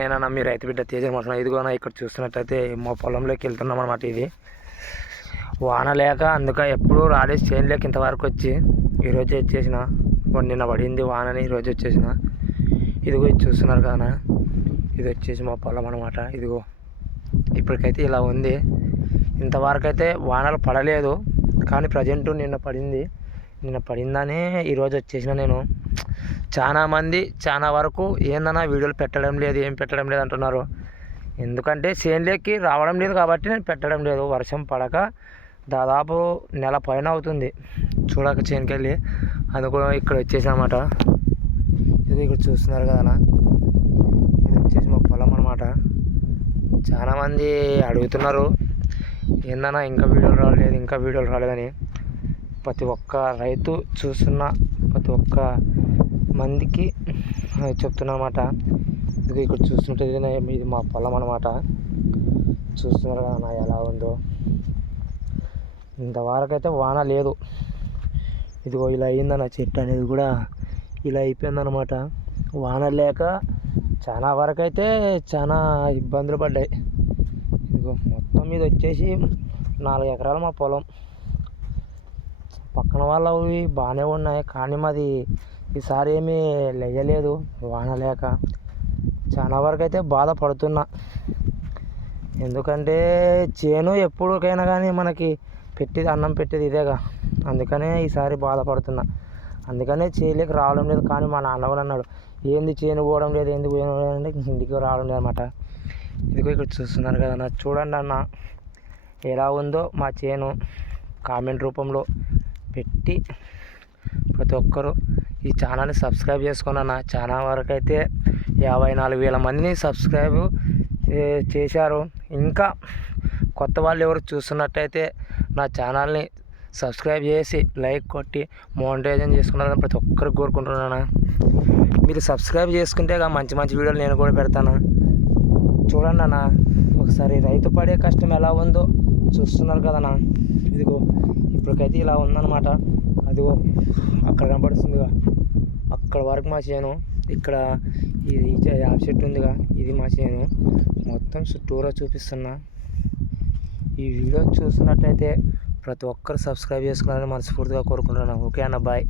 నేనన్నా మీ రైతు బిడ్డ తేజ మాట్లాడుతున్నా. ఇదిగోనా ఇక్కడ చూస్తున్నట్టయితే మా పొలంలోకి వెళ్తున్నాం అనమాట. ఇది వాన లేక అందుక ఎప్పుడు రాలేదు చేనులోకి ఇంతవరకు వచ్చి ఈరోజు వచ్చేసిన. నిన్న పడింది వానని ఈరోజు వచ్చేసిన. ఇదిగో ఇది చూస్తున్నారు కదా, ఇది వచ్చేసి మా పొలం అనమాట. ఇదిగో ఇప్పటికైతే ఇలా ఉంది. ఇంతవరకు అయితే వానలు పడలేదు, కానీ ప్రజెంట్ నిన్న పడింది. నిన్న పడిందని ఈరోజు వచ్చేసిన నేను. చాలామంది చాలా వరకు ఏందన్నా వీడియోలు పెట్టడం లేదు, ఏం పెట్టడం లేదు అంటున్నారు. ఎందుకంటే చేనులోకి రావడం లేదు కాబట్టి నేను పెట్టడం లేదు. వర్షం పడక దాదాపు నెల పైన అవుతుంది చూడక చేనుకి వెళ్ళి. అది కూడా ఇక్కడ వచ్చేసి అనమాట. ఇది ఇక్కడ చూస్తున్నారు కదా, ఇది వచ్చేసి మా పొలం అనమాట. చాలామంది అడుగుతున్నారు ఏందన్నా ఇంకా వీడియోలు రాలేదు, ఇంకా వీడియోలు రాలేదని. ప్రతి ఒక్క రైతు చూస్తున్న ప్రతి ఒక్క మందికి చెప్తున్నమాట. ఇది ఇక్కడ చూస్తుంటే ఇది మా పొలం అనమాట. చూస్తున్నారు కదా ఎలా ఉందో. ఇంతవరకు అయితే వాన లేదు. ఇదిగో ఇలా అయిందన్న చెట్టు అనేది కూడా ఇలా అయిపోయిందనమాట. వాన లేక చాలా వరకు అయితే చాలా ఇబ్బందులు పడ్డాయి. ఇదిగో మొత్తం మీద వచ్చేసి 4 ఎకరాలు మా పొలం. పక్కన వాళ్ళవి బాగానే ఉన్నాయి, కానీ మాది ఈసారి ఏమీ లేయలేదు వాన లేక. చాలా వరకు అయితే బాధపడుతున్నా. ఎందుకంటే చేను ఎప్పటికైనా కానీ మనకి పెట్టేది అన్నం పెట్టేది ఇదేగా. అందుకనే ఈసారి బాధపడుతున్నా. అందుకనే చేనులోకి రావడం లేదు. కానీ మా నాన్న కూడా అన్నాడు, ఏంది చేను పోవడం లేదు, ఏంది పోవడం లేదంటే ఇంటికి రావడం లేదన్నమాట. ఇదిగో ఇక్కడ చూస్తున్నారు కదా, చూడండి అన్న ఎలా ఉందో మా చేను. కామెంట్ రూపంలో పెట్టి ప్రతి ఒక్కరు ఈ ఛానల్ని సబ్స్క్రైబ్ చేసుకున్న. చాలా వరకు అయితే 54,000 మందిని సబ్స్క్రైబ్ చేశారు. ఇంకా కొత్త వాళ్ళు ఎవరు చూస్తున్నట్టయితే నా ఛానల్ని సబ్స్క్రైబ్ చేసి లైక్ కొట్టి మోనిటైజేషన్ చేసుకున్నారని ప్రతి ఒక్కరికి కోరుకుంటున్నాను. మీరు సబ్స్క్రైబ్ చేసుకుంటే మంచి మంచి వీడియోలు నేను కూడా పెడతాను. చూడండి అన్న, ఒకసారి రైతు పడే కష్టం ఎలా ఉందో చూస్తున్నారు కదన్నా. ఇదిగో ఇప్పటికైతే ఇలా ఉందన్నమాట. అదిగో అక్కడ కనపడుతుందిగా, అక్కడ వరకు మా చేను. ఇక్కడ ఇది యాప్ చెట్టు ఉందిగా, ఇది మా చేను. మొత్తం చుట్టూరా చూపిస్తున్నా. ఈ వీడియో చూస్తున్నట్టయితే ప్రతి ఒక్కరు సబ్స్క్రైబ్ చేసుకున్నారని మనస్ఫూర్తిగా కోరుకుంటున్నాను. ఓకే అన్న, బాయ్.